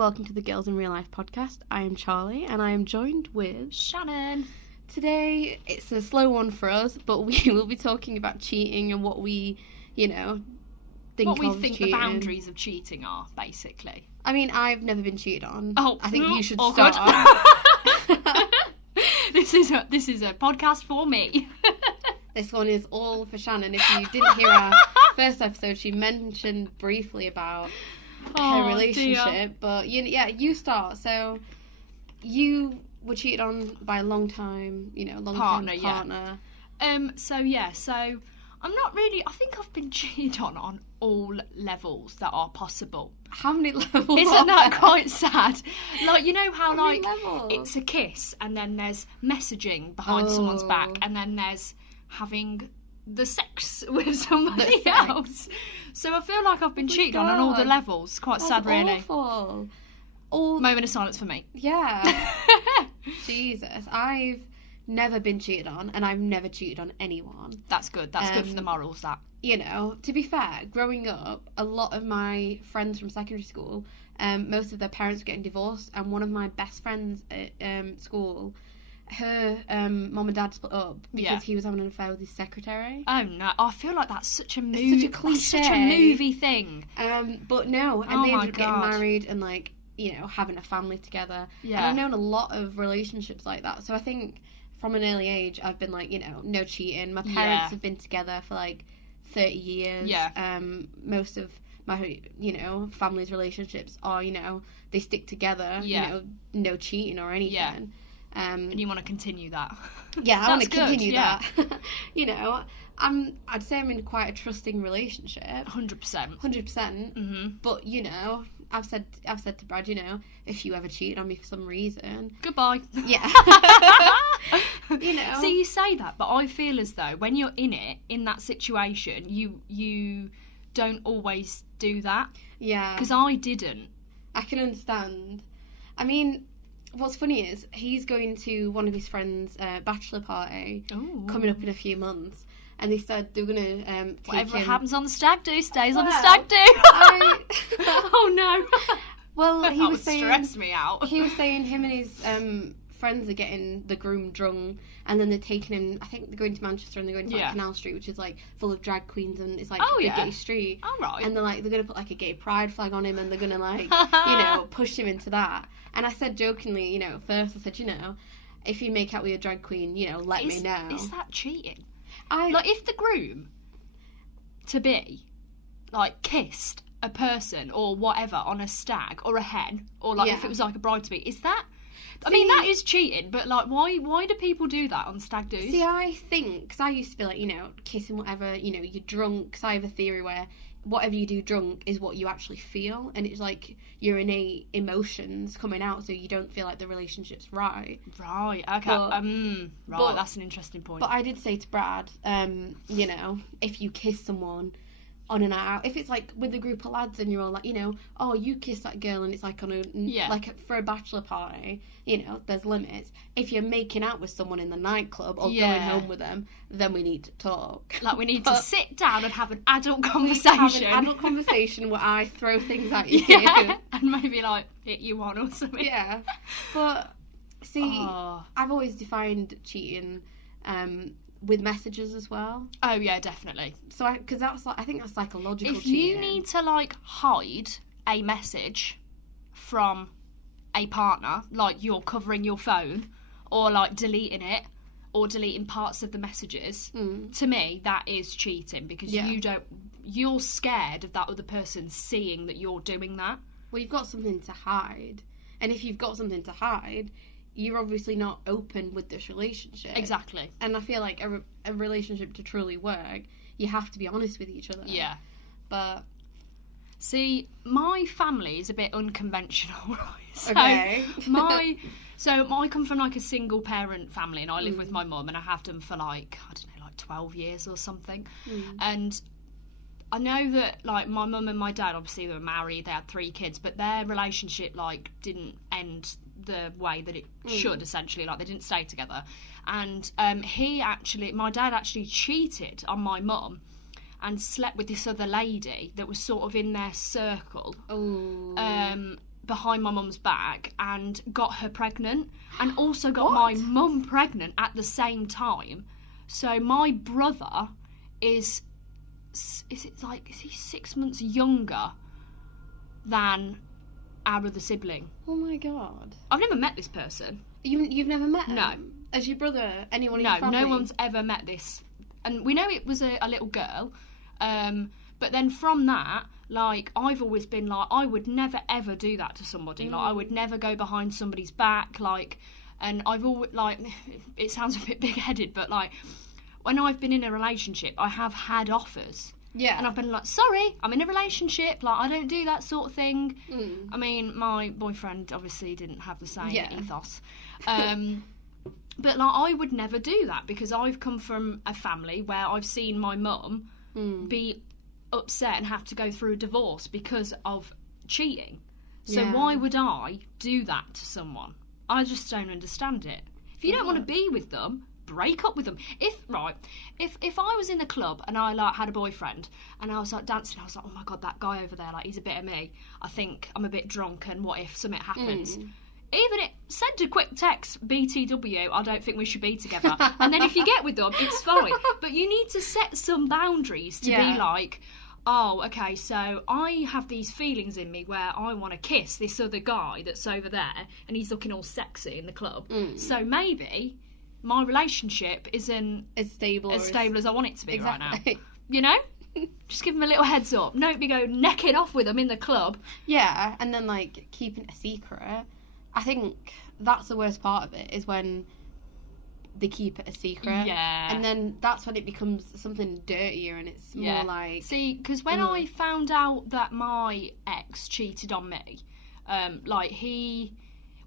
welcome to the Girls in Real Life podcast. I am Charlie and I am joined with Shannon. Today it's a slow one for us, but we will be talking about cheating and what we, think the boundaries of cheating are, basically. I mean, I've never been cheated on. Oh, I think you should awkward. start. This is a podcast for me. This one is all for Shannon. If you didn't hear our first episode, she mentioned briefly about her relationship, dear. But you start. So you were cheated on by a long-time partner. So I'm not really. I think I've been cheated on all levels that are possible. How many levels? Isn't that quite sad? Like, you know how many levels? It's a kiss, and then there's messaging behind someone's back, and then there's having the sex with somebody else. So I feel like I've been cheated on all the levels. Quite sad, really. Awful. Moment of silence for me. Yeah. Jesus, I've never been cheated on, and I've never cheated on anyone. That's good. That's good for the morals, that. To be fair, growing up, a lot of my friends from secondary school, most of their parents were getting divorced, and one of my best friends at school, her mum and dad split up because he was having an affair with his secretary. Oh no, I feel like that's such a movie, such a cliche, such a movie thing. But no, and they ended up getting married and having a family together. Yeah. And I've known a lot of relationships like that. So I think from an early age, I've been no cheating. My parents have been together for 30 years. Yeah. Most of my family's relationships are they stick together. Yeah. No cheating or anything. Yeah. And you want to continue that. Yeah, I want to continue that. I'd say I'm in quite a trusting relationship. 100%. 100%. Mm-hmm. But I've said to Brad, if you ever cheated on me for some reason, goodbye. Yeah. See, you say that, but I feel as though when you're in that situation, you don't always do that. Yeah. Because I didn't. I can understand. I mean, what's funny is he's going to one of his friends' bachelor party coming up in a few months, and they said they were going to take whatever him. happens on the stag do stays on the stag do. Oh no. Well, he was saying stress me out. He was saying him and his friends are getting the groom drunk, and then they're taking him. I think they're going to Manchester and they're going to Canal Street, which is full of drag queens, and it's a gay street. Oh right. And they're going to put a gay pride flag on him, and they're going to push him into that. And I said jokingly, at first I said, if you make out with a drag queen, let me know. Is that cheating? If the groom to be kissed a person or whatever on a stag or a hen, or if it was a bride to be, is that? I mean, that is cheating, but why do people do that on stag do's? See, I think, because I used to be kissing whatever, you're drunk, because I have a theory where whatever you do drunk is what you actually feel, and it's your innate emotions coming out, so you don't feel like the relationship's right. Right, okay. But that's an interesting point. But I did say to Brad, if you kiss someone on a night out, if it's with a group of lads and you're all you kissed that girl, and it's on a for a bachelor party, there's limits. If you're making out with someone in the nightclub or going home with them, then we need to talk. We need to sit down and have an adult conversation. Have an adult conversation where I throw things at you. Yeah, and maybe hit you on or something. Yeah, but see, I've always defined cheating with messages as well. Oh yeah, definitely. So because I think that's psychological. If cheating. You need to hide a message from a partner, you're covering your phone or deleting it or deleting parts of the messages, to me that is cheating, because you're scared of that other person seeing that you're doing that. Well, you've got something to hide, and if you've got something to hide, you're obviously not open with this relationship. Exactly. And I feel like a relationship to truly work, you have to be honest with each other. Yeah. But see, my family is a bit unconventional, right? So okay. I come from a single parent family, and I live with my mum, and I have done for 12 years or something. And I know that my mum and my dad, obviously they were married, they had 3 kids, but their relationship didn't end the way that it should, essentially. They didn't stay together, and my dad actually cheated on my mum and slept with this other lady that was sort of in their circle. behind my mum's back and got her pregnant, and also got my mum pregnant at the same time. So my brother is he 6 months younger than our other sibling. Oh my god. I've never met this person. You've never met him? No. As your brother? Anyone in your family? No one's ever met this. And we know it was a little girl, but then from that, like, I've always been like, I would never ever do that to somebody. Like, I would never go behind somebody's back, like, and I've always, like, it sounds a bit big-headed, but, like, when I've been in a relationship, I have had offers. Yeah. And I've been like, sorry, I'm in a relationship, like, I don't do that sort of thing. I mean, my boyfriend obviously didn't have the same ethos. But, like, I would never do that, because I've come from a family where I've seen my mum be upset and have to go through a divorce because of cheating. So why would I do that to someone? I just don't understand it. If you don't want to be with them, break up with them. If I was in a club and I, like, had a boyfriend and I was, like, dancing, I was like, oh my god, that guy over there, like, he's a bit of me. I think I'm a bit drunk, and what if something happens? Even send a quick text, BTW, I don't think we should be together. And then if you get with them, it's fine. But you need to set some boundaries to be like, oh, okay, so I have these feelings in me where I want to kiss this other guy that's over there, and he's looking all sexy in the club. So maybe my relationship isn't as stable as I want it to be right now. You know? Just give them a little heads up. Don't be go necking off with them in the club. Yeah, and then, like, keeping it a secret. I think that's the worst part of it, is when they keep it a secret. Yeah. And then that's when it becomes something dirtier, and it's more like... See, because when I found out that my ex cheated on me,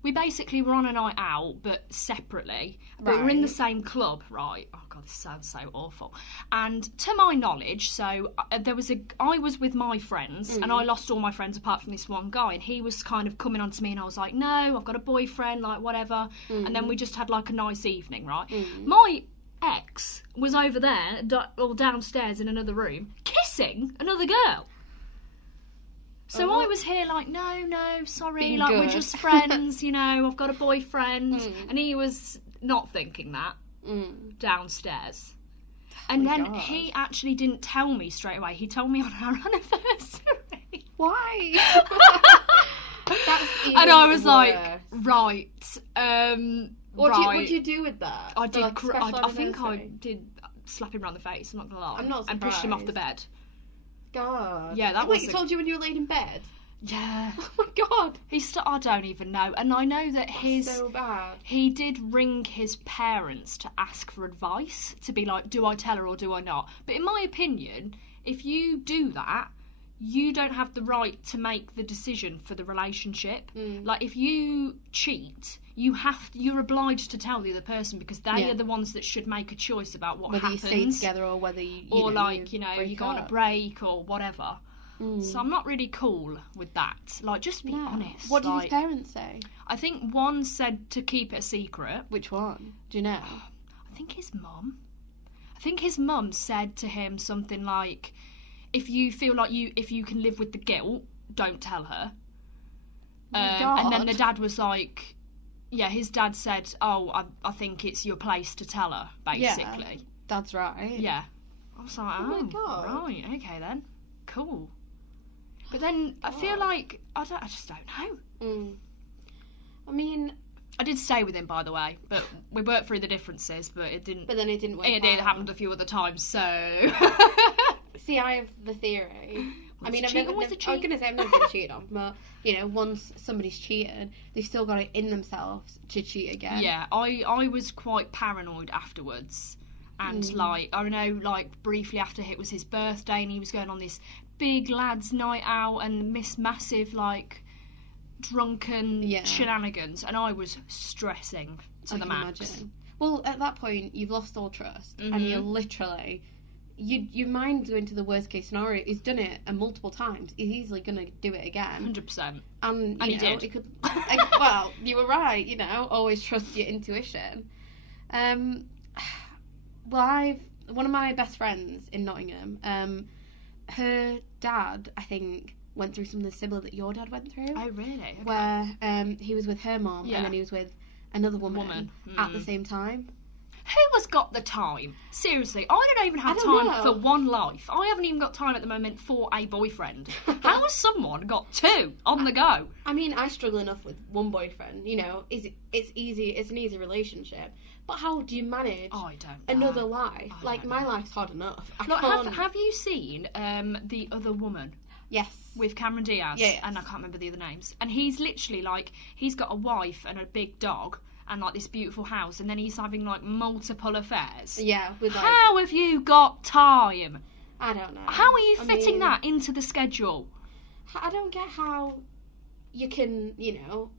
we basically were on a night out, but separately. But we were in the same club, right? Oh god, this sounds so awful. And to my knowledge, so I was with my friends, and I lost all my friends apart from this one guy, and he was kind of coming on to me, and I was like, no, I've got a boyfriend, like, whatever. And then we just had, like, a nice evening, right? My ex was over there, or downstairs in another room, kissing another girl. So I was here like, no, sorry, being like, good. we're just friends, you know, I've got a boyfriend. And he was not thinking that downstairs. And then he actually didn't tell me straight away. He told me on our anniversary. Why? That's even and I was worse. like, right. What did you do with that? I did. I think I did slap him around the face. I'm not gonna lie. I'm not surprised. And pushed him off the bed. God. Yeah, that was. was. He told you when you were laying in bed. Yeah. Oh my god. I don't even know. And I know that so bad. He did ring his parents to ask for advice, to be like, do I tell her or do I not? But in my opinion, if you do that, you don't have the right to make the decision for the relationship. Like, if you cheat, you're obliged to tell the other person, because they are the ones that should make a choice about what whether happens. Whether you stay together or whether you go on a break or whatever. So I'm not really cool with that. Like, just be honest. What did his parents say? I think one said to keep it a secret. Which one? Do you know? I think his mum. I think his mum said to him something like, if you feel like if you can live with the guilt, don't tell her. And then the dad was like, yeah, his dad said, oh, I think it's your place to tell her, basically. Yeah, that's right. Yeah. I was like, oh my god. Right, okay then. Cool. But then I feel like, I just don't know. I mean... I did stay with him, by the way, but we worked through the differences, but it didn't... But then it didn't work out. It happened a few other times, so... See, I have the theory... I was going to say I've never been cheated on, but, you know, once somebody's cheated, they've still got it in themselves to cheat again. Yeah, I was quite paranoid afterwards. And, like, I know, like, briefly after it was his birthday and he was going on this big lads' night out and massive, like, drunken shenanigans. And I was stressing to the max. Imagine. Well, at that point, you've lost all trust. And you're literally... your mind's going to the worst case scenario. He's done it multiple times. He's easily going to do it again. 100%. And he did. It could, well, you were right, you know. Always trust your intuition. Well, one of my best friends in Nottingham, her dad, I think, went through something similar that your dad went through. Oh, really? Okay. Where he was with her mom, and then he was with another woman. At the same time. Who has got the time? Seriously, I don't even have time for one life. I haven't even got time at the moment for a boyfriend. How has someone got two on the go? I mean, I struggle enough with one boyfriend. You know, it's easy. It's an easy relationship. But how do you manage another life? Like, my life's hard enough. Have you seen The Other Woman? Yes. With Cameron Diaz. Yeah. And I can't remember the other names. And he's literally, like, he's got a wife and a big dog and, like, this beautiful house, and then he's having, like, multiple affairs. Yeah. With, like... How have you got time? I don't know. How are you fitting that into the schedule? I don't get how you can, you know,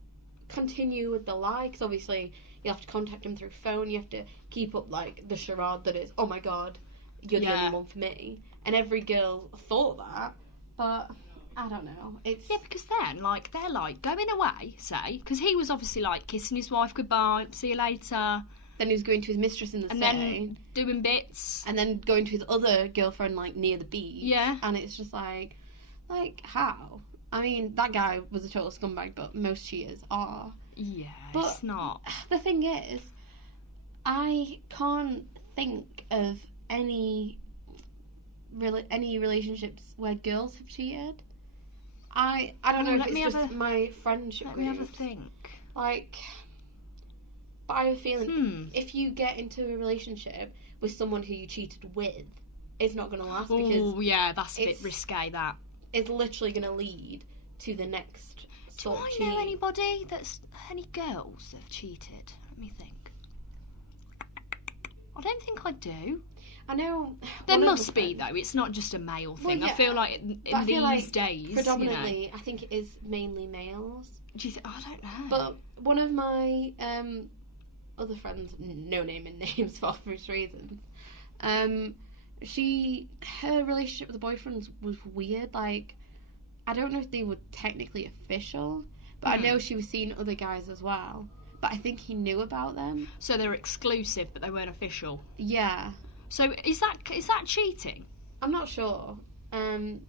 continue with the lie, because obviously you have to contact him through phone, you have to keep up, like, the charade that is, oh my god, you're the only one for me. And every girl thought that, but... I don't know. It's... Yeah, because then, like, they're, like, going away, say, because he was obviously, like, kissing his wife goodbye, see you later. Then he was going to his mistress in the city. And then doing bits. And then going to his other girlfriend, like, near the beach. Yeah. And it's just like, how? I mean, that guy was a total scumbag, but most cheaters are. Yeah, but it's not. The thing is, I can't think of any relationships where girls have cheated. I don't know if it's just my friendship group. Let me have a think. Like, but I have a feeling if you get into a relationship with someone who you cheated with, it's not going to last because... Oh, yeah, that's a bit risque, that. It's literally going to lead to the next sort of cheat. Do I know anybody any girls that have cheated? Let me think. I don't think I do. I know... There must be, though. It's not just a male thing. Well, yeah, I feel like in these days... Predominantly, you know, I think it is mainly males. Do you think? I don't know. But one of my other friends, no naming names for obvious reasons, her relationship with the boyfriend was weird. Like, I don't know if they were technically official, but I know she was seeing other guys as well. But I think he knew about them. So they're exclusive, but they weren't official? Yeah. So is that cheating? I'm not sure. To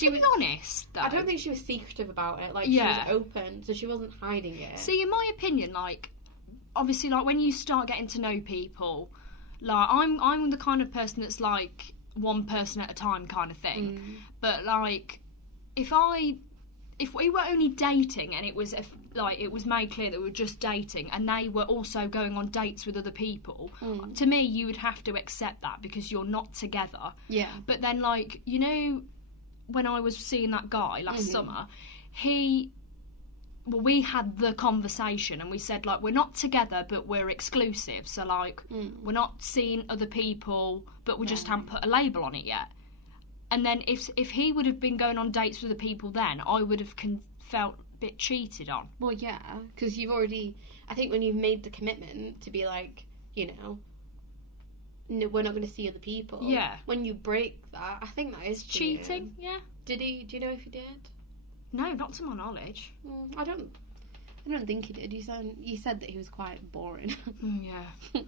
be honest, though, I don't think she was secretive about it. Like, she was open, so she wasn't hiding it. See, in my opinion, like, obviously, like, when you start getting to know people, like, I'm the kind of person that's like one person at a time kind of thing. But like, if we were only dating and it was made clear that we were just dating and they were also going on dates with other people, to me you would have to accept that because you're not together. Yeah. But then, like, you know, when I was seeing that guy last summer, we had the conversation and we said, like, we're not together but we're exclusive, so like we're not seeing other people but we just haven't put a label on it yet. And then if he would have been going on dates with the people then, I would have felt a bit cheated on. Well, yeah, because you've already... I think when you've made the commitment to be like, you know, no, we're not going to see other people. Yeah. When you break that, I think that is cheating. Yeah. Did he? Do you know if he did? No, not to my knowledge. I don't think he did. You said that he was quite boring. Yeah.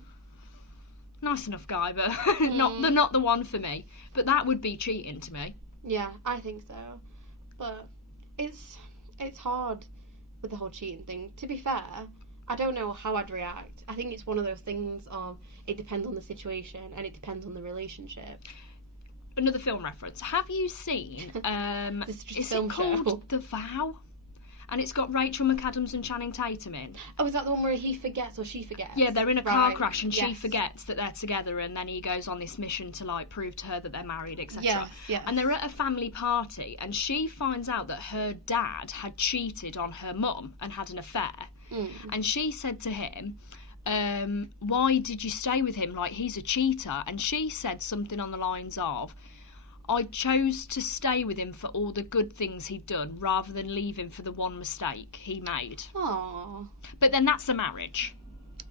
Nice enough guy, but not the one for me. But that would be cheating to me. Yeah, I think so. But it's hard with the whole cheating thing. To be fair, I don't know how I'd react. I think it's one of those things of it depends on the situation and it depends on the relationship. Another film reference. Have you seen? Is it called The Vow? And it's got Rachel McAdams and Channing Tatum in. Oh, is that the one where he forgets or she forgets? Yeah, they're in a car crash and she forgets that they're together, and then he goes on this mission to, like, prove to her that they're married, etc. Yes. And they're at a family party and she finds out that her dad had cheated on her mum and had an affair. And she said to him, why did you stay with him? Like, he's a cheater. And she said something on the lines of, I chose to stay with him for all the good things he'd done rather than leave him for the one mistake he made. Aww. But then that's a marriage.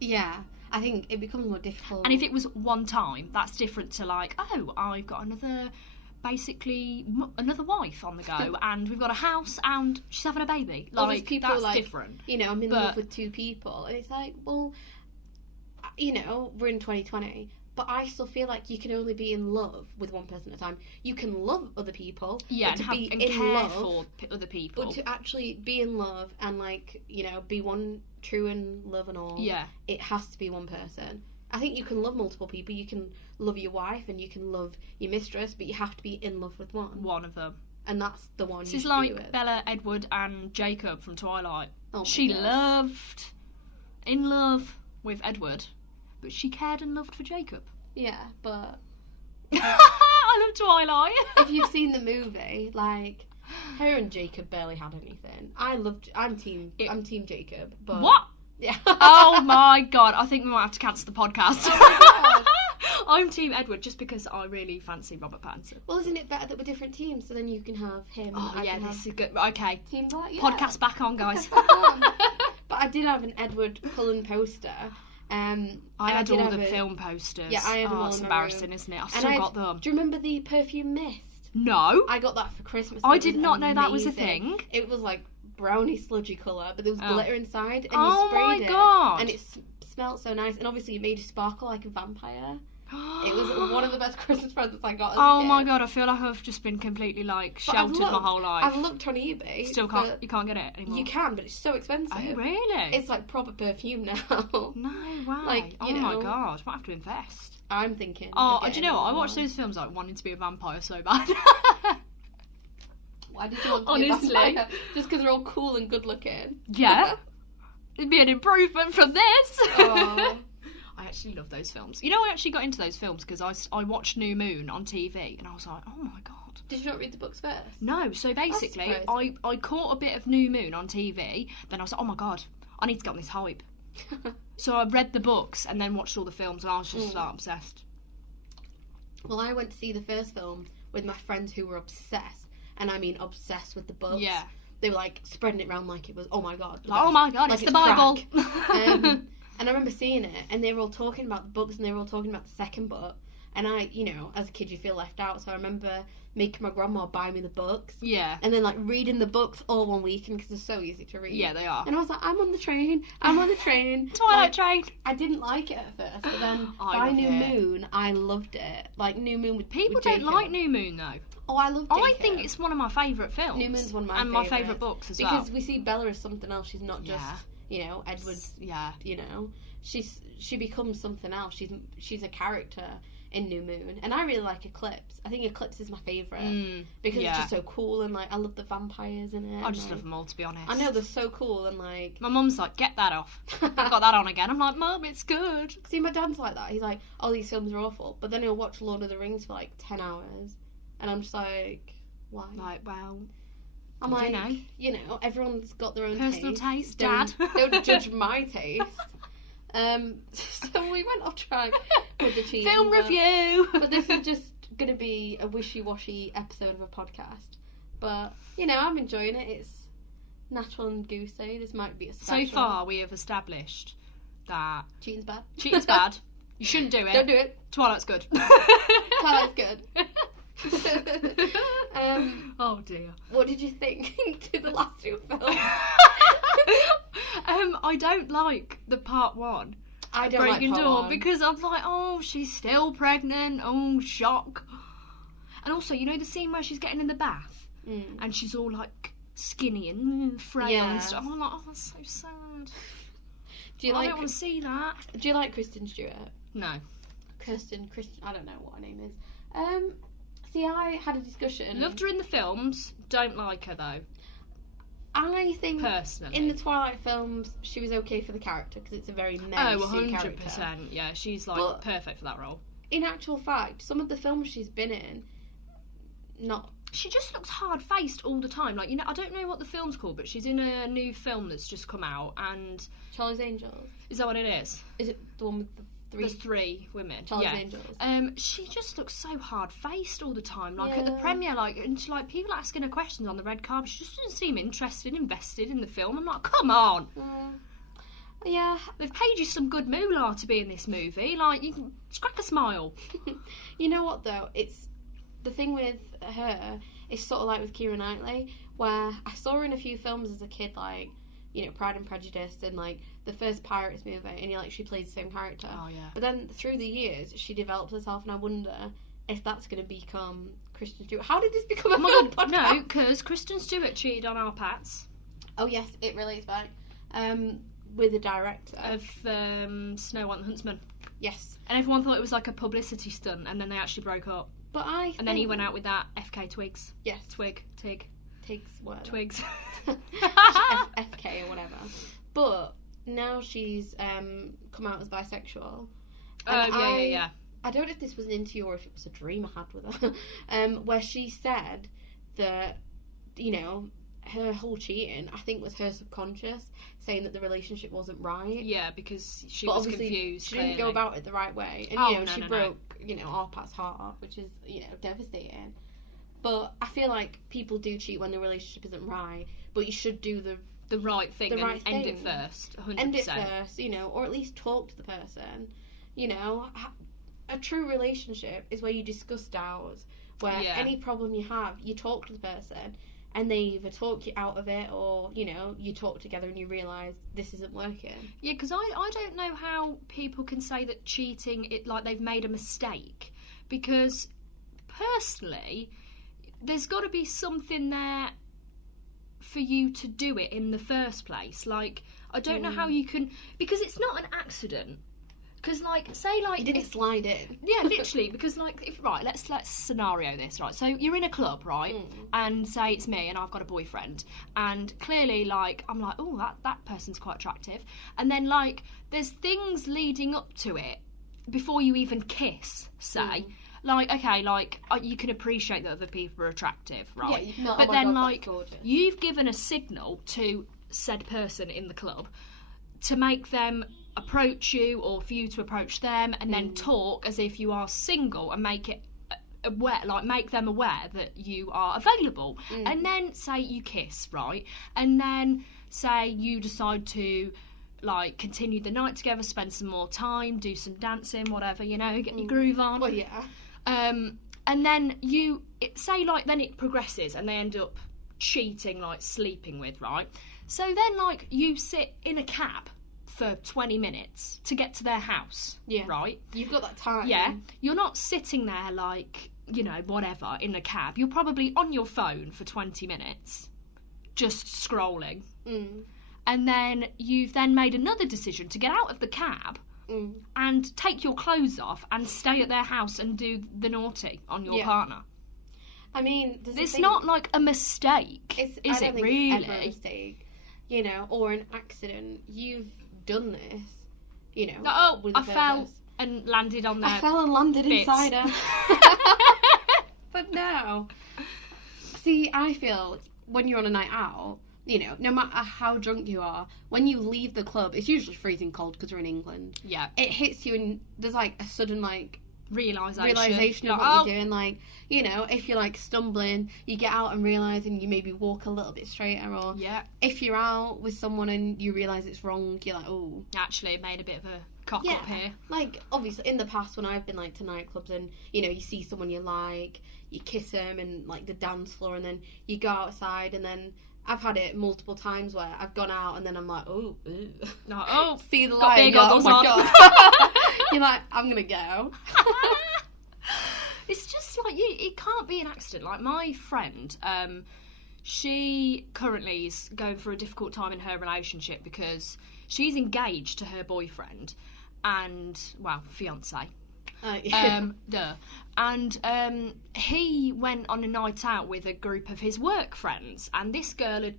Yeah, I think it becomes more difficult. And if it was one time, that's different to like, oh, I've got another wife on the go and we've got a house and she's having a baby. Like, people that's like, different. You know, I'm in love with two people. And it's like, well, you know, we're in 2020. But I still feel like you can only be in love with one person at a time. You can love other people, and care for other people. But to actually be in love and, like, you know, be one true in love and all, it has to be one person. I think you can love multiple people. You can love your wife and you can love your mistress, but you have to be in love with one. One of them. And that's the one this you is should like be with. Bella, Edward and Jacob from Twilight. Oh, she loved, in love with Edward, but she cared and loved for Jacob. Yeah, but... I love Twilight. If you've seen the movie, like, her and Jacob barely had anything. I'm team Jacob, but... What? Yeah. Oh my god, I think we might have to cancel the podcast. Oh my god. I'm team Edward just because I really fancy Robert Pattinson. Well, isn't it better that we're different teams, so then you can have him Oh and yeah, I can this have is good. Okay. Team Black, yeah. Podcast back on, guys. Back on. But I did have an Edward Cullen poster. I had all the film posters. Yeah, I had them all it's in my embarrassing, room. Isn't it? I've still got them. Do you remember the perfume mist? No. I got that for Christmas. I did not know that was a thing. It was like brownie sludgy colour, but there was glitter inside, and you oh sprayed my god! And it smelled so nice, and obviously it made you sparkle like a vampire. It was one of the best Christmas presents I got as a kid. My god, I feel like I've just been completely like sheltered my whole life. I've looked on eBay. Still can't. You can't get it anymore. You can, but it's so expensive. Oh really? It's like proper perfume now. No way. Like, oh my god, might have to invest. I'm thinking. Oh, do you know what? I watched those films like wanting to be a vampire so bad. Why did you want to be a vampire? Just because they're all cool and good looking. Yeah. It'd be an improvement from this. Oh. I actually love those films. You know, I actually got into those films because I watched New Moon on TV and I was like, oh my god. Did you not read the books first? No, so basically I caught a bit of New Moon on TV, then I was like, oh my god, I need to get on this hype. So I read the books and then watched all the films and I was just like obsessed. Well, I went to see the first film with my friends who were obsessed, and I mean obsessed with the books. Yeah. They were like spreading it around like it was, oh my god. Oh my god, like it's the Bible. And I remember seeing it, and they were all talking about the books, and they were all talking about the second book. And I, you know, as a kid, you feel left out. So I remember making my grandma buy me the books. Yeah. And then, like, reading the books all one weekend because they're so easy to read. Yeah, they are. And I was like, I'm on the train. I'm on the train. Twilight train. I didn't like it at first, but then by New Moon, I loved it. Like, New Moon with People with don't Jacob. like New Moon, though. Oh, I love Jacob. I think it's one of my favourite films. New Moon's one of my and favourites. my favourite books as well. Because we see Bella as something else. She's not just, you know, Edward's, you know. She becomes something else. She's a character in New Moon. And I really like Eclipse. I think Eclipse is my favourite. Because it's just so cool, and like I love the vampires in it. I just love them all, to be honest. I know, they're so cool, and like my mum's like, get that off. I've got that on again. I'm like, Mum, it's good. See, my dad's like that. He's like, oh, these films are awful. But then he'll watch Lord of the Rings for like 10 hours. And I'm just like, why? Like, well, I'm like, you know, everyone's got their own personal taste, Dad. Don't judge my taste. So we went off track with the cheating. Film review! But this is just going to be a wishy-washy episode of a podcast. But, you know, I'm enjoying it. It's natural and goosey. This might be a special. So far, we have established that... Cheating's bad. Cheating's bad. You shouldn't do it. Don't do it. Twilight's good. Twilight's good. Oh dear. What did you think to the last two films? I don't like the part one. I don't like part one. Because I'm like, oh, she's still pregnant. Oh, shock. And also, you know the scene where she's getting in the bath and she's all like skinny and frail and stuff. I'm like, oh, that's so sad. I don't want to see that. Do you like Kristen Stewart? No. Kristen, I don't know what her name is. See, I had a discussion. Loved her in the films. Don't like her though. I think personally, in the Twilight films, she was okay for the character because it's a very Mary Sue character. 100%. Yeah, she's like perfect for that role. In actual fact, some of the films she's been in, she just looks hard-faced all the time. Like, you know, I don't know what the film's called, but she's in a new film that's just come out, and Charlie's Angels. Is that what it is? Is it the one with the There's 3 women. Charlie's Angels. She just looks so hard-faced all the time. Like at the premiere, and she, like people asking her questions on the red carpet, she just doesn't seem invested in the film. I'm like, come on. Yeah. They've paid you some good moolah to be in this movie. Like, you can crack a smile. You know what though? It's the thing with her. It's sort of like with Keira Knightley, where I saw her in a few films as a kid, like you know, Pride and Prejudice and, like, the first Pirates movie, and you're like, she plays the same character. Oh, yeah. But then, through the years, she develops herself, and I wonder if that's going to become Kristen Stewart. How did this become a film podcast? No, because Kristen Stewart cheated on our Pats. Oh, yes, it relates back. With the director. Of Snow White and the Huntsman. Yes. And everyone thought it was like a publicity stunt, and then they actually broke up. But And then he went out with that FK Twigs. Yes. Tig. Tigs, whatever. Twigs. FK or whatever. But now she's come out as bisexual. Yeah. I don't know if this was an interview or if it was a dream I had with her, where she said that, you know, her whole cheating, I think, was her subconscious saying that the relationship wasn't right. Yeah, because she was confused. She didn't go about it the right way, and she broke, you know, Arpat's heart, which is, you know, devastating. But I feel like people do cheat when the relationship isn't right, but you should do the right thing and end it first. 100%. End it first, you know, or at least talk to the person. You know, a true relationship is where you discuss doubts, where any problem you have, you talk to the person. And they either talk you out of it, or, you know, you talk together and you realise this isn't working. Yeah, because I don't know how people can say that cheating, like they've made a mistake. Because, personally, there's got to be something there for you to do it in the first place. Like, I don't know how you can... Because it's not an accident. Because, like, say, like... You didn't slide in. Yeah, literally, because, like, let's scenario this, right? So, you're in a club, right? And say it's me, and I've got a boyfriend. And clearly, like, I'm like, oh, that person's quite attractive. And then, like, there's things leading up to it before you even kiss, say. Like, okay, like, you can appreciate that other people are attractive, right? Yeah, not, but then, like, you've given a signal to said person in the club to make them approach you, or for you to approach them, and then talk as if you are single, and make it aware, like, make them aware that you are available. And then say you kiss, right? And then say you decide to, like, continue the night together, spend some more time, do some dancing, whatever, you know, get your groove on. Well, yeah. And then then it progresses and they end up cheating, like sleeping with, right? So then, like, you sit in a cab for 20 minutes to get to their house, right? You've got that time. Yeah. You're not sitting there, like, you know, whatever, in a cab. You're probably on your phone for 20 minutes, just scrolling. And then you've then made another decision to get out of the cab and take your clothes off and stay at their house and do the naughty on your partner. I mean, it's not like a mistake, is it really? It's ever a mistake, you know, or an accident. You've done this, you know. I fell and landed on their I fell and landed bits. inside her. But no. See, I feel when you're on a night out, you know, no matter how drunk you are, when you leave the club, it's usually freezing cold because we're in England. Yeah. It hits you and there's, like, a sudden, like, realisation of what you're doing. Like, you know, if you're, like, stumbling, you get out and realise, and you maybe walk a little bit straighter, or if you're out with someone and you realise it's wrong, you're like, oh, actually made a bit of a cock up here. Like, obviously, in the past when I've been, like, to nightclubs and, you know, you see someone you like, you kiss them and, like, the dance floor, and then you go outside, and then I've had it multiple times where I've gone out and then I'm like, oh, see the light, and oh my god. You're like, I'm gonna go. It's just like, it can't be an accident. Like, my friend, she currently is going through a difficult time in her relationship because she's engaged to her boyfriend and, well, fiance. And he went on a night out with a group of his work friends, and this girl had,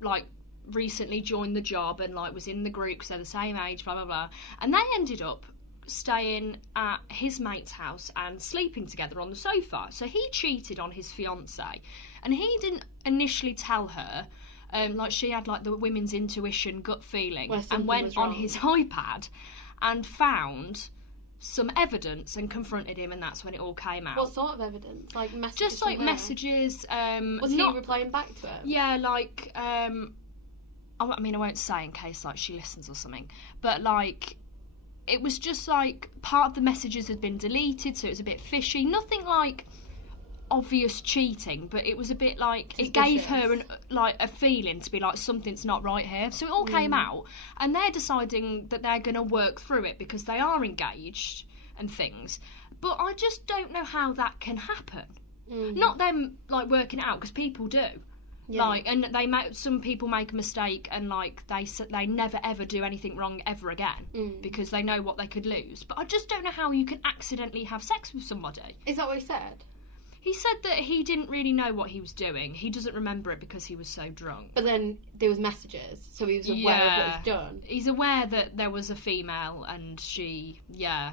like, recently joined the job and, like, was in the group because they're the same age, blah blah blah, and they ended up staying at his mate's house and sleeping together on the sofa. So he cheated on his fiance, and he didn't initially tell her. Like, she had, like, the women's intuition gut feeling, and went on his iPad and found some evidence and confronted him, and that's when it all came out. What sort of evidence? Like messages? Just like messages. Was he replying back to it? Yeah, like, I mean, I won't say in case, like, she listens or something, but, like, it was just, like, part of the messages had been deleted, so it was a bit fishy. Nothing, like, obvious cheating, but it was a bit like it gave her a feeling to be like something's not right here. So it all came out, and they're deciding that they're going to work through it because they are engaged and things. But I just don't know how that can happen. Not them like working it out, because people do. Yeah. Like, and some people make a mistake and like they never ever do anything wrong ever again because they know what they could lose. But I just don't know how you can accidentally have sex with somebody. Is that what he said? He said that he didn't really know what he was doing. He doesn't remember it because he was so drunk. But then there was messages, so he was aware of what he's done. He's aware that there was a female and she,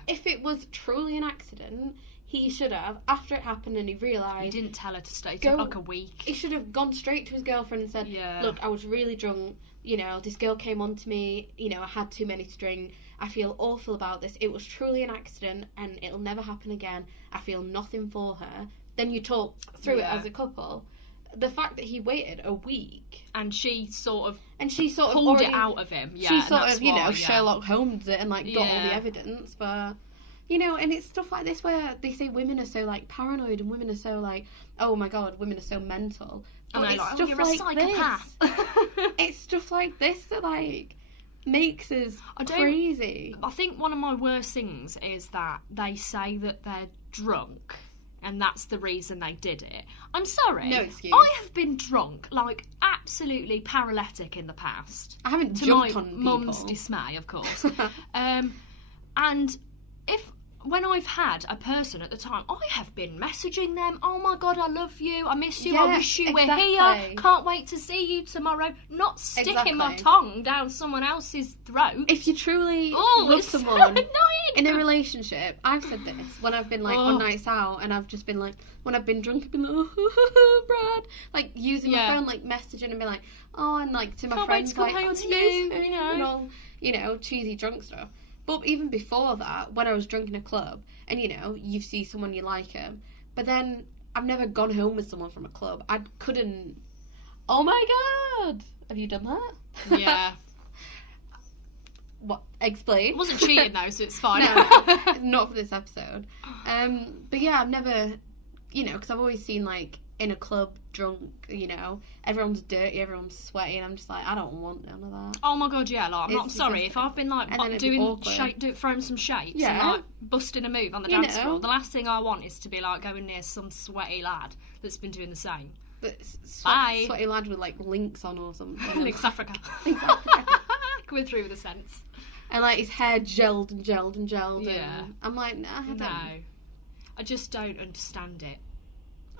If it was truly an accident, he should have, after it happened and he realised... He didn't tell her to stay. It took like a week. He should have gone straight to his girlfriend and said, look, I was really drunk, you know, this girl came on to me, you know, I had too many to drink, I feel awful about this, it was truly an accident and it'll never happen again, I feel nothing for her. Then you talk through it as a couple. The fact that he waited a week... And she sort of pulled it out of him. She sort of, Sherlock Holmes it and, like, got all the evidence. But, you know, and it's stuff like this where they say women are so, like, paranoid and women are so, like, oh, my God, women are so mental. But and it's like, stuff you're a psychopath. It's stuff like this that, like, makes us crazy. I think one of my worst things is that they say that they're drunk... And that's the reason they did it. I'm sorry. No excuse. I have been drunk, like, absolutely paralytic in the past. I haven't jumped on people. To my mum's dismay, of course. And when I've had a person at the time, I have been messaging them, oh my God, I love you, I miss you, I wish you were here, can't wait to see you tomorrow, not sticking my tongue down someone else's throat. If you truly love someone in a relationship, I've said this, when I've been like on nights out, and I've just been like, when I've been drunk, I've been like, oh, Brad, like using my phone, like messaging and be like, oh, and like to my friends, like, home to you, you know, and all, you know, cheesy drunk stuff. But even before that, when I was drunk in a club, and, you know, you see someone you like them, but then I've never gone home with someone from a club. I couldn't... Oh, my God! Have you done that? Yeah. What? Explain. It wasn't cheating, though, so it's fine. No, not for this episode. But, yeah, I've never... You know, because I've always seen, like, in a club, drunk, you know, everyone's dirty, everyone's sweaty, and I'm just like, I don't want none of that. Oh my God, yeah, like, I'm not sorry, if I've been, like, throwing some shapes and, like, busting a move on the dance floor, the last thing I want is to be, like, going near some sweaty lad that's been doing the same. Bye. Sweaty lad with, like, links on or something. Links Africa. Coming through with a sense. And, like, his hair gelled and gelled and gelled, and I'm like, nah, I don't. No. I just don't understand it.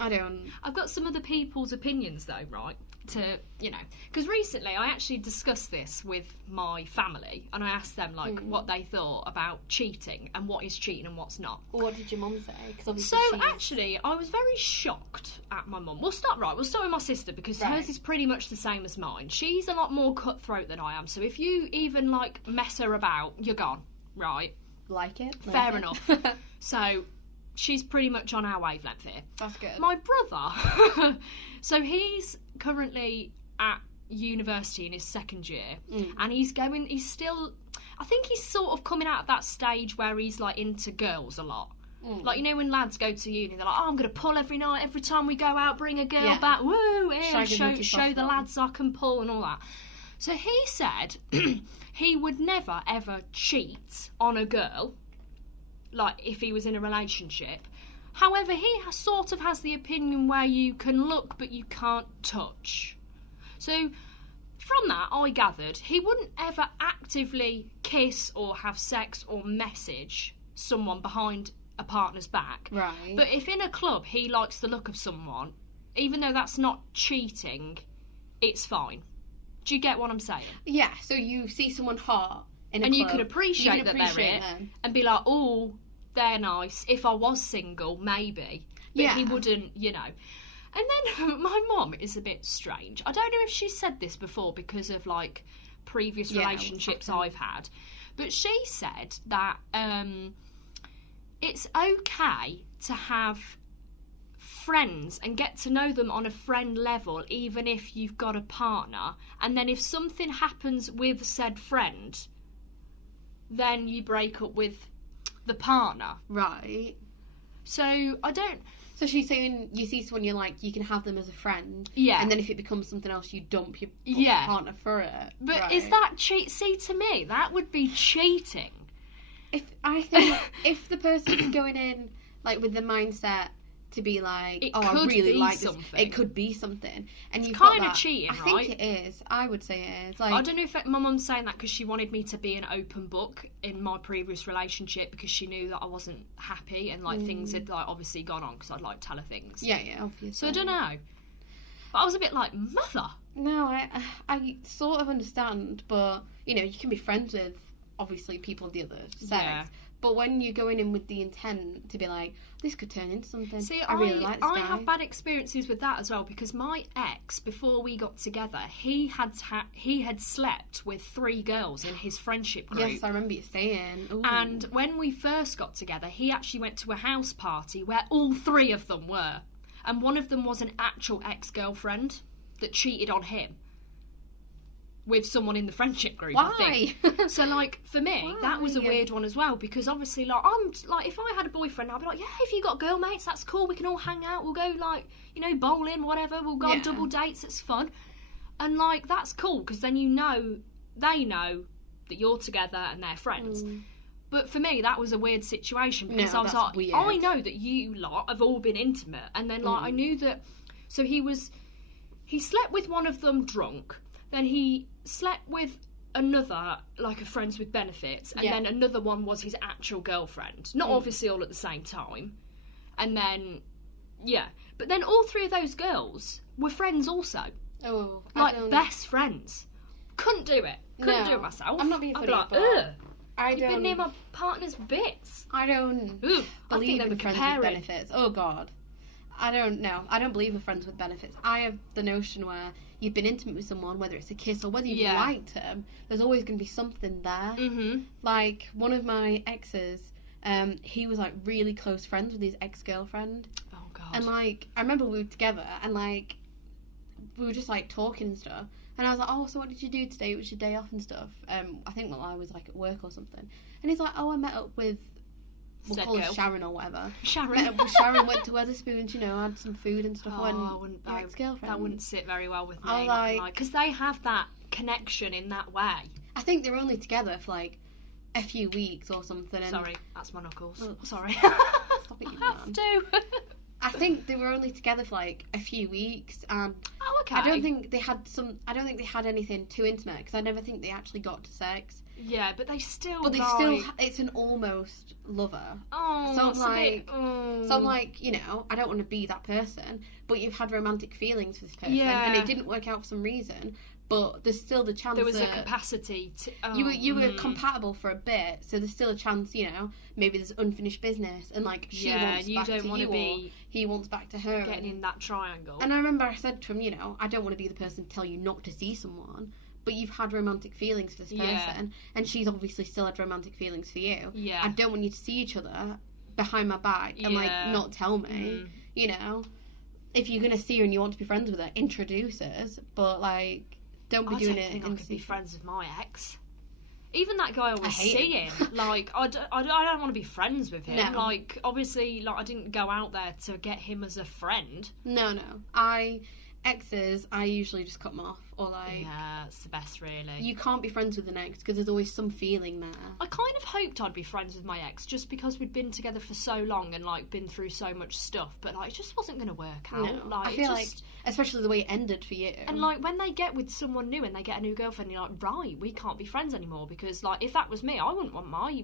I don't. I've got some other people's opinions, though, right? To, you know, because recently I actually discussed this with my family, and I asked them, like, what they thought about cheating and what is cheating and what's not. What did your mum say? So, actually, I was very shocked at my mum. We'll start with my sister, because hers is pretty much the same as mine. She's a lot more cutthroat than I am, so if you even, like, mess her about, you're gone, right? Like it? Fair enough. So... She's pretty much on our wavelength here. That's good. My brother, so he's currently at university in his second year, and he's still, I think he's sort of coming out of that stage where he's, like, into girls a lot. Like, you know, when lads go to uni, they're like, oh, I'm going to pull every night, every time we go out, bring a girl back, woo, show the lads I can pull and all that. So he said he would never, ever cheat on a girl, like, if he was in a relationship. However, he sort of has the opinion where you can look but you can't touch. So from that, I gathered he wouldn't ever actively kiss or have sex or message someone behind a partner's back. Right. But if in a club he likes the look of someone, even though that's not cheating, it's fine. Do you get what I'm saying? Yeah, so you see someone hot in a and club, you can appreciate that they're it and be like, oh, they're nice. If I was single, maybe. But he wouldn't, you know. And then my mum is a bit strange. I don't know if she said this before because of, like, previous relationships I've had. But she said that it's okay to have friends and get to know them on a friend level, even if you've got a partner. And then if something happens with said friend, then you break up with the partner. Right. So I don't... So she's saying you see someone you're like, you can have them as a friend. Yeah. And then if it becomes something else, you dump your partner for it. But right. is that cheat? See, to me, that would be cheating. I think if the person's going in like with the mindset to be like, I really like this, it could be something, and you've kind got of cheating, right? I think it is. I would say it is. Like, I don't know if my mum's saying that because she wanted me to be an open book in my previous relationship because she knew that I wasn't happy and like things had like obviously gone on because I'd like tell her things. Yeah, obviously. So I don't know, but I was a bit like, mother. No, I sort of understand, but you know, you can be friends with obviously people of the other sex. Yeah. But when you're going in with the intent to be like, this could turn into something. See, I really like this guy. I have bad experiences with that as well because my ex, before we got together, he had slept with 3 girls in his friendship group. Yes, I remember you saying. Ooh. And when we first got together, he actually went to a house party where all 3 of them were. And one of them was an actual ex-girlfriend that cheated on him with someone in the friendship group. Why? I think. So, like, for me, that was a weird one as well because obviously, like, I'm like, if I had a boyfriend, I'd be like, yeah, if you got girl mates, that's cool. We can all hang out. We'll go like, you know, bowling, whatever. We'll go on double dates. It's fun, and like that's cool because then you know they know that you're together and they're friends. But for me, that was a weird situation because I was like, weird. I know that you lot have all been intimate, and then like I knew that. So he slept with one of them drunk. Then he slept with another, like a friends with benefits, and then another one was his actual girlfriend. Not obviously all at the same time. And then, but then all 3 of those girls were friends also. Oh, like best friends. Couldn't do it. Couldn't do it myself. I'm not being funny, like, ugh. You've been near my partner's bits. I don't believe in friends with benefits. Oh God. I don't know. I don't believe in friends with benefits. I have the notion where you've been intimate with someone, whether it's a kiss or whether you've liked him, there's always going to be something there. Mm-hmm. Like, one of my exes, he was, like, really close friends with his ex-girlfriend. Oh, God. And, like, I remember we were together, and, like, we were just, like, talking and stuff. And I was like, oh, so what did you do today? It was your day off and stuff. I think while I was, like, at work or something. And he's like, oh, I met up with... We'll call her Sharon or whatever. Sharon. Sharon went to Wetherspoons, you know, had some food and stuff. Ex-girlfriend. That wouldn't sit very well with me. Because they have that connection in that way. I think they're only together for like a few weeks or something. And sorry, that's my knuckles. Oh, sorry. Stop it, you I have to. I think they were only together for like a few weeks, and I don't think they had anything too intimate because I never think they actually got to sex. Yeah, but they still. But they still. It's an almost lover. Oh, so I'm like, you know, I don't want to be that person, but you've had romantic feelings for this person, and it didn't work out for some reason. But there's still the chance there was a capacity to. You were compatible for a bit, so there's still a chance. You know, maybe there's unfinished business, and like she wants back to you, or he wants back to her, getting in that triangle. And I remember I said to him, you know, I don't want to be the person to tell you not to see someone. But you've had romantic feelings for this person, and she's obviously still had romantic feelings for you. Yeah. I don't want you to see each other behind my back and like not tell me. You know, if you're gonna see her and you want to be friends with her, introduce us. But like, don't be doing it. I could be friends with my ex. Even that guy I was seeing, like, I don't want to be friends with him. No. Like, obviously, like, I didn't go out there to get him as a friend. No. Exes, I usually just cut them off, or like... Yeah, it's the best, really. You can't be friends with an ex, because there's always some feeling there. I kind of hoped I'd be friends with my ex, just because we'd been together for so long, and, like, been through so much stuff, but, like, it just wasn't going to work out. No, like, I feel like, especially the way it ended for you. And, like, when they get with someone new, and they get a new girlfriend, you're like, right, we can't be friends anymore, because, like, if that was me, I wouldn't want my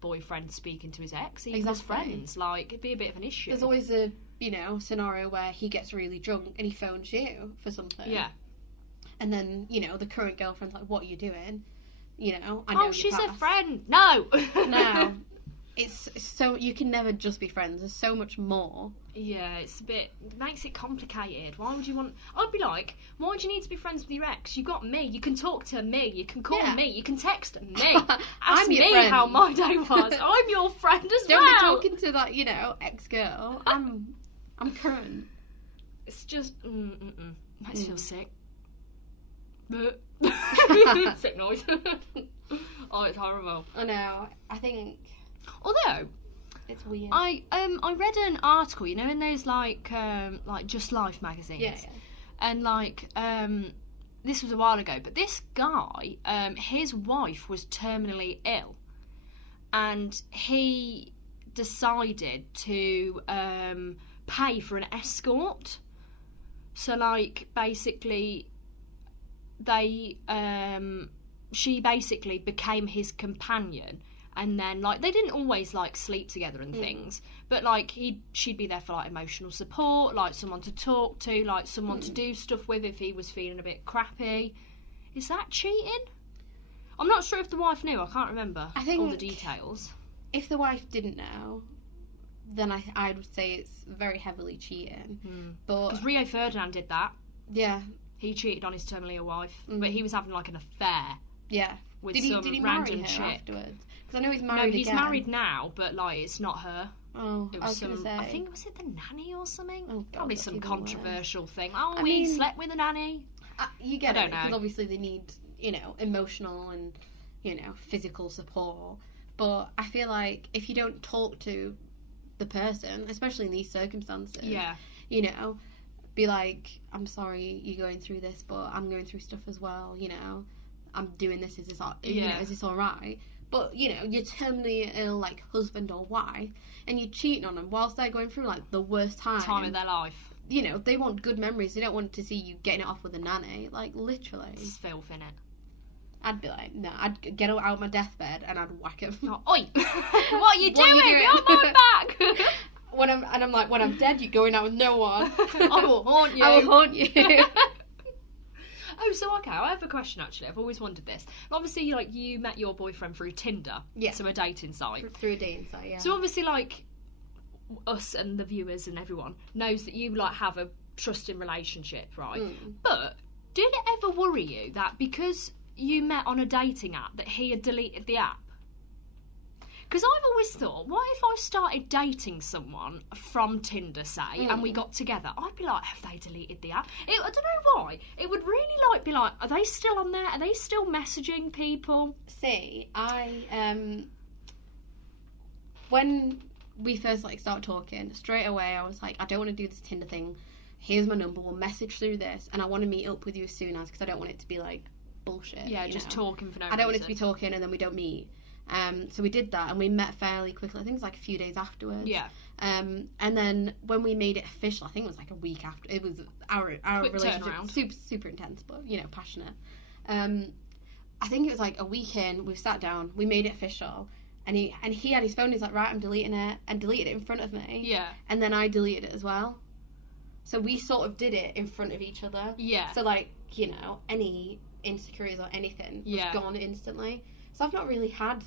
boyfriend speaking to his ex, even as friends. Like, it'd be a bit of an issue. There's always a... you know, scenario where he gets really drunk and he phones you for something. Yeah. And then, you know, the current girlfriend's like, what are you doing? You know, I know she's a friend. No. No. It's so, you can never just be friends. There's so much more. Yeah, it makes it complicated. Why would you want... I'd be like, why do you need to be friends with your ex? You got me. You can talk to me. You can call me. You can text me. Ask me friend. How my day was. I'm your friend as well. Don't be talking to that, you know, ex-girl. I'm current. It's just... Makes me feel sick. Sick noise. Oh, it's horrible. I know. I think... Although, It's weird. I read an article, you know, in those like Just Life magazines. Yeah. And like this was a while ago, but this guy, his wife was terminally ill, and he decided to pay for an escort. So like basically she basically became his companion, and then like they didn't always like sleep together and things, but like she'd be there for like emotional support, like someone to talk to, like someone to do stuff with if he was feeling a bit crappy. Is that cheating? I'm not sure if the wife knew. I can't remember all the details. If the wife didn't know, then I would say it's very heavily cheating. But because Rio Ferdinand did that. Yeah. He cheated on his terminally ill wife, but he was having like an affair. Yeah. With did he random marry her chick afterwards? Because I know he's married. No, he's again. married now, but like it's not her. Oh, it I was gonna say. I think was it the nanny or something? Oh, God, probably some controversial thing. Oh, we slept with a nanny. You get it, because obviously they need, you know, emotional and, you know, physical support. But I feel like if you don't talk to the person, especially in these circumstances, you know, be like, I'm sorry you're going through this, but I'm going through stuff as well, you know, I'm doing this, is this alright? But, you know, you're terminally ill, like, husband or wife, and you're cheating on them whilst they're going through, like, the worst time of their life. You know, they want good memories. They don't want to see you getting it off with a nanny. Like, literally. It's filth, innit? I'd be like, no, I'd get out of my deathbed and I'd whack him. Oh, oi! What are you doing? You're on my back! when I'm dead, you're going out with no one. I will haunt you. I will haunt you. Oh, so okay, I have a question actually. I've always wondered this. Obviously, like, you met your boyfriend through Tinder. Yeah. So a dating site. Through a dating site, yeah. So obviously, like, us and the viewers and everyone knows that you, like, have a trusting relationship, right? But did it ever worry you that because you met on a dating app that he had deleted the app? Because I've always thought, what if I started dating someone from Tinder, say, and we got together? I'd be like, have they deleted the app? I don't know why. It would really, like, be like, are they still on there? Are they still messaging people? See, when we first, like, started talking, straight away I was like, I don't want to do this Tinder thing. Here's my number. We'll message through this, and I want to meet up with you as soon as, because I don't want it to be, like, bullshit. Yeah, just talking for no reason. I don't want it to be talking and then we don't meet. So we did that, and we met fairly quickly. I think it was like a few days afterwards. Yeah. And then when we made it official, I think it was like a week after. It was our quick relationship, turnaround. super intense, but, you know, passionate. I think it was like a week in. We sat down, we made it official, and he had his phone. He's like, right, I'm deleting it, and deleted it in front of me. Yeah. And then I deleted it as well. So we sort of did it in front of each other. Yeah. So, like, you know, any insecurities or anything was gone instantly. So I've not really had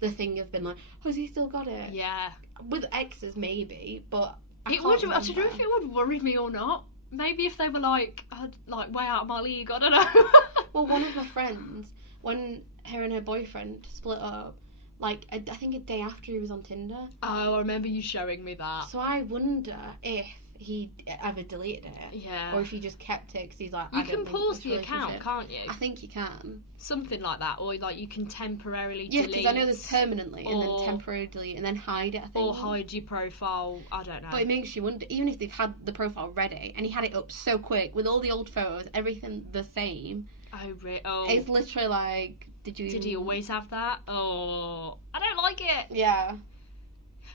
the thing of been like, oh, has he still got it? Yeah. With exes, maybe, but I don't know if it would worry me or not. Maybe if they were like, I'd, like, way out of my league, I don't know. Well, one of my friends, when her and her boyfriend split up, like, I think a day after he was on Tinder. Oh, I remember you showing me that. So I wonder if he ever deleted it. Yeah. Or if he just kept it because he's like, you can pause the account, can't you? I think you can. Something like that. Or, like, you can temporarily delete. Yeah, because I know there's permanently and then temporarily delete and then hide it, I think. Or hide your profile. I don't know. But it makes you wonder, even if they've had the profile ready and he had it up so quick with all the old photos, everything the same. Oh, really? Oh. It's literally like, did he always have that? Oh, I don't like it. Yeah.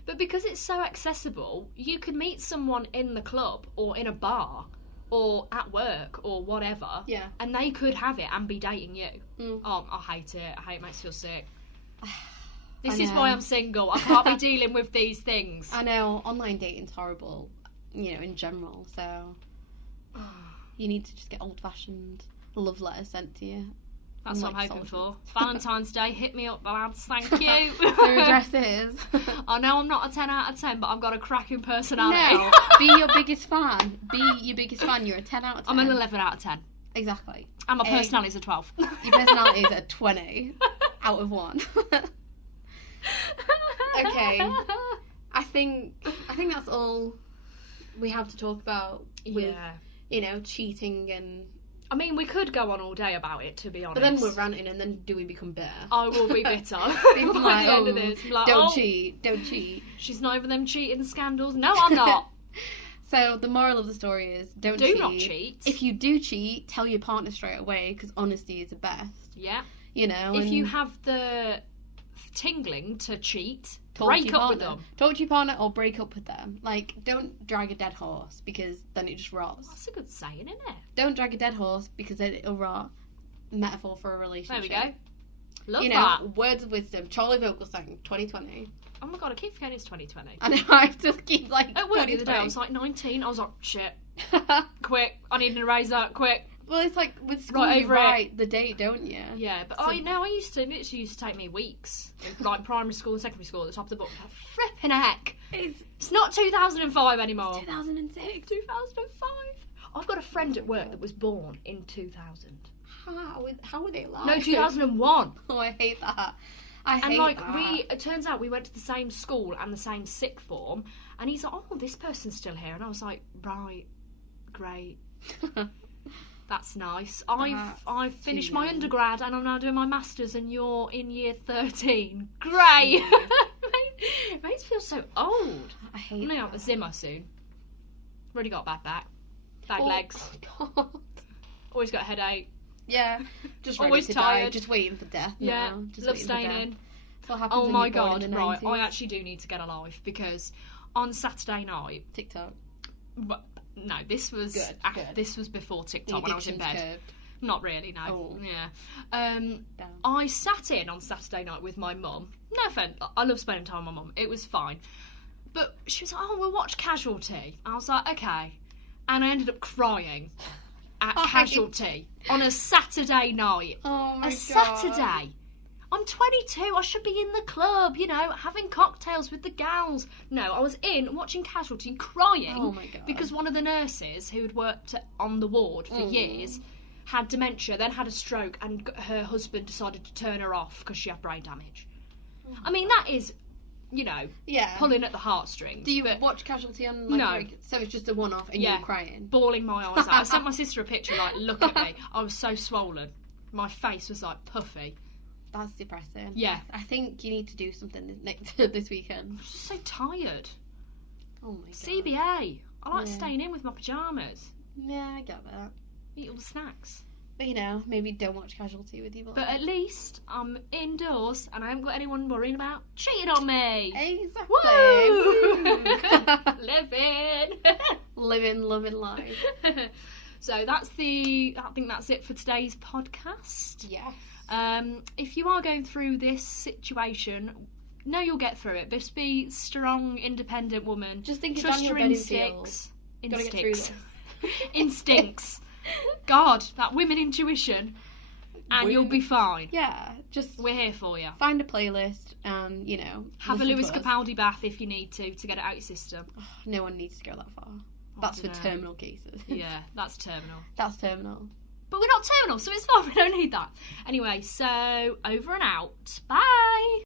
But because it's so accessible, you could meet someone in the club or in a bar or at work or whatever. Yeah. And they could have it and be dating you. Oh, I hate it. It makes me feel sick. This is why I'm single. I can't be dealing with these things. I know. Online dating's horrible, you know, in general. So you need to just get old-fashioned love letters sent to you. That's what I'm hoping for. Valentine's Day, hit me up, lads. Thank you. Your address is. I know I'm not a 10 out of 10, but I've got a cracking personality. No, be your biggest fan. Be your biggest fan. You're a 10 out of 10. I'm an 11 out of 10. Exactly. And my personality is a 12. Your personality is a 20 out of 1. Okay. I think that's all we have to talk about with, you know, cheating and I mean, we could go on all day about it, to be honest. But then we're ranting, and then do we become bitter? I will be bitter by like, the end of this. Like, don't cheat. She's not over them cheating scandals. No, I'm not. So the moral of the story is, do not cheat. If you do cheat, tell your partner straight away, because honesty is the best. Yeah. You know, if you have the tingling to cheat, break up with them. Talk to your partner or break up with them. Like, don't drag a dead horse, because then it just rots. That's a good saying, isn't it? Don't drag a dead horse, because then it'll rot. Metaphor for a relationship. There we go. Love you that. know, words of wisdom. Charlie Vogelsang, 2020. Oh my god, I keep forgetting it's 2020. I know, I just keep like. At work the other day, I was like 19. I was like, shit. Quick, I need an eraser, quick. Well, it's like with school, right, you write the date, don't you? Yeah, but so, it used to take me weeks. In, like primary school and secondary school at the top of the book. Flipping heck. It's not 2005 anymore. It's 2006. 2005. I've got a friend at work that was born in 2000. How were they alive? No, 2001. Oh, I hate that. It turns out we went to the same school and the same sixth form, and he's like, oh, this person's still here, and I was like, right, great. That's nice. I've finished my undergrad and I'm now doing my masters, and you're in year 13. Great. It makes me feel so old. I hate I'm going out the Zimmer soon. Already got a bad back. Bad legs. Oh, God. Always got a headache. Yeah. Just ready always to tired. Die. Just waiting for death. Yeah. Now. Just love staying in. That's what happens oh when my you're born God. in the Right. 90s. I actually do need to get a life, because on Saturday night. TikTok. But, no, this was good. This was before TikTok when I was in bed. Curved. Not really, no. Oh. Yeah. I sat in on Saturday night with my mum. No offence, I love spending time with my mum. It was fine. But she was like, oh, we'll watch Casualty. I was like, okay. And I ended up crying at Casualty on a Saturday night. Oh my God. Saturday. I'm 22, I should be in the club, you know, having cocktails with the gals. No, I was in watching Casualty crying. Oh my God. Because one of the nurses who had worked on the ward for years had dementia, then had a stroke, and her husband decided to turn her off because she had brain damage. I mean, that is, you know, pulling at the heartstrings. Do you watch Casualty on, so it's just a one-off and you're crying? Bawling my eyes out. I sent my sister a picture, like, look at me. I was so swollen. My face was, like, puffy. That's depressing. Yeah. I think you need to do something this weekend. I'm just so tired. Oh my God. CBA. I like staying in with my pyjamas. Yeah, I get that. Eat all the snacks. But, you know, maybe don't watch Casualty with you. But at least I'm indoors and I haven't got anyone worrying about cheating on me. Exactly. Woo! Living, loving life. So I think that's it for today's podcast. Yes. If you are going through this situation, know you'll get through it. Just be strong, independent woman. Just think trust your instincts. Gotta get through this. Instincts. God, that women intuition, and you'll be fine. Yeah, just we're here for you. Find a playlist, and you know, have a Lewis Capaldi bath if you need to get it out your system. Oh, no one needs to go that far. That's for terminal cases. Yeah, that's terminal. That's terminal. But we're not terminal, so it's fine. We don't need that. Anyway, so over and out. Bye.